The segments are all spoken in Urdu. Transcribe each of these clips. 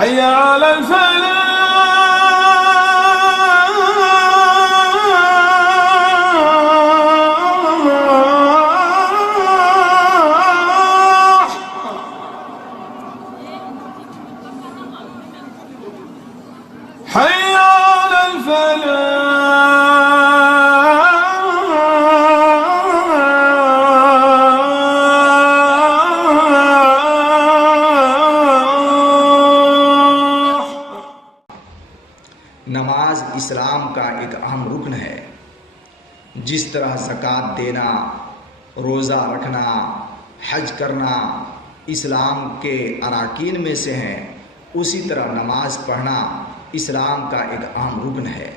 حي على الفلاح حي على الفلاح نماز اسلام کا ایک اہم رکن ہے۔ جس طرح زکوٰۃ دینا، روزہ رکھنا، حج کرنا اسلام کے اراکین میں سے ہیں، اسی طرح نماز پڑھنا اسلام کا ایک اہم رکن ہے۔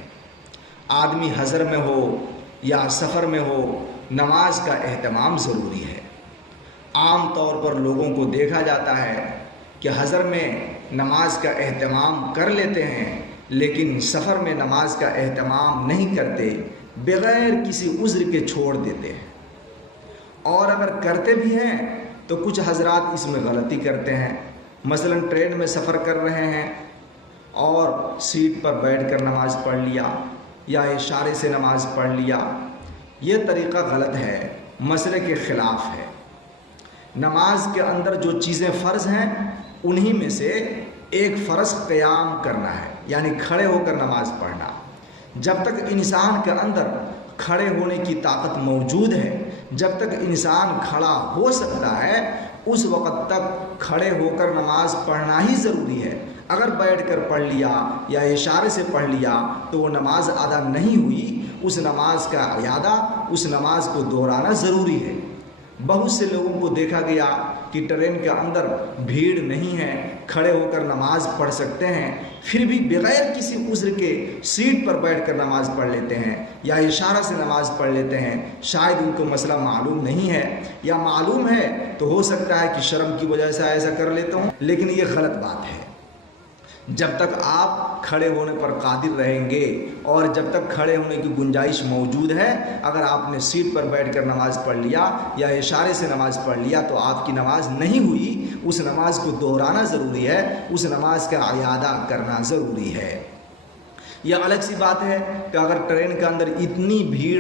آدمی حضر میں ہو یا سفر میں ہو، نماز کا اہتمام ضروری ہے۔ عام طور پر لوگوں کو دیکھا جاتا ہے کہ حضر میں نماز کا اہتمام کر لیتے ہیں، لیکن سفر میں نماز کا اہتمام نہیں کرتے، بغیر کسی عذر کے چھوڑ دیتے ہیں۔ اور اگر کرتے بھی ہیں تو کچھ حضرات اس میں غلطی کرتے ہیں۔ مثلا ٹرین میں سفر کر رہے ہیں اور سیٹ پر بیٹھ کر نماز پڑھ لیا یا اشارے سے نماز پڑھ لیا، یہ طریقہ غلط ہے، مسئلے کے خلاف ہے۔ نماز کے اندر جو چیزیں فرض ہیں انہی میں سے ایک فرض قیام کرنا ہے، یعنی کھڑے ہو کر نماز پڑھنا۔ جب تک انسان کے اندر کھڑے ہونے کی طاقت موجود ہے، جب تک انسان کھڑا ہو سکتا ہے، اس وقت تک کھڑے ہو کر نماز پڑھنا ہی ضروری ہے۔ اگر بیٹھ کر پڑھ لیا یا اشارے سے پڑھ لیا تو وہ نماز ادا نہیں ہوئی، اس نماز کا اعادہ، اس نماز کو دہرانا ضروری ہے۔ بہت سے لوگوں کو دیکھا گیا کہ ٹرین کے اندر بھیڑ نہیں ہے، کھڑے ہو کر نماز پڑھ سکتے ہیں، پھر بھی بغیر کسی عذر کے سیٹ پر بیٹھ کر نماز پڑھ لیتے ہیں یا اشارہ سے نماز پڑھ لیتے ہیں۔ شاید ان کو مسئلہ معلوم نہیں ہے، یا معلوم ہے تو ہو سکتا ہے کہ شرم کی وجہ سے ایسا کر لیتے ہوں، لیکن یہ غلط بات ہے۔ جب تک آپ کھڑے ہونے پر قادر رہیں گے اور جب تک کھڑے ہونے کی گنجائش موجود ہے، اگر آپ نے سیٹ پر بیٹھ کر نماز پڑھ لیا یا اشارے سے نماز پڑھ لیا تو آپ کی نماز نہیں ہوئی، اس نماز کو دہرانا ضروری ہے، اس نماز کا اعادہ کرنا ضروری ہے۔ یہ الگ سی بات ہے کہ اگر ٹرین کے اندر اتنی بھیڑ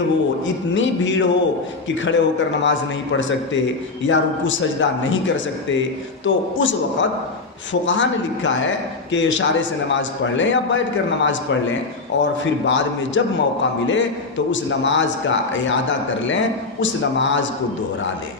ہو کہ کھڑے ہو کر نماز نہیں پڑھ سکتے یا رکوع سجدہ نہیں کر سکتے، تو اس وقت فقہا نے لکھا ہے کہ اشارے سے نماز پڑھ لیں یا بیٹھ کر نماز پڑھ لیں، اور پھر بعد میں جب موقع ملے تو اس نماز کا اعادہ کر لیں، اس نماز کو دہرا دیں۔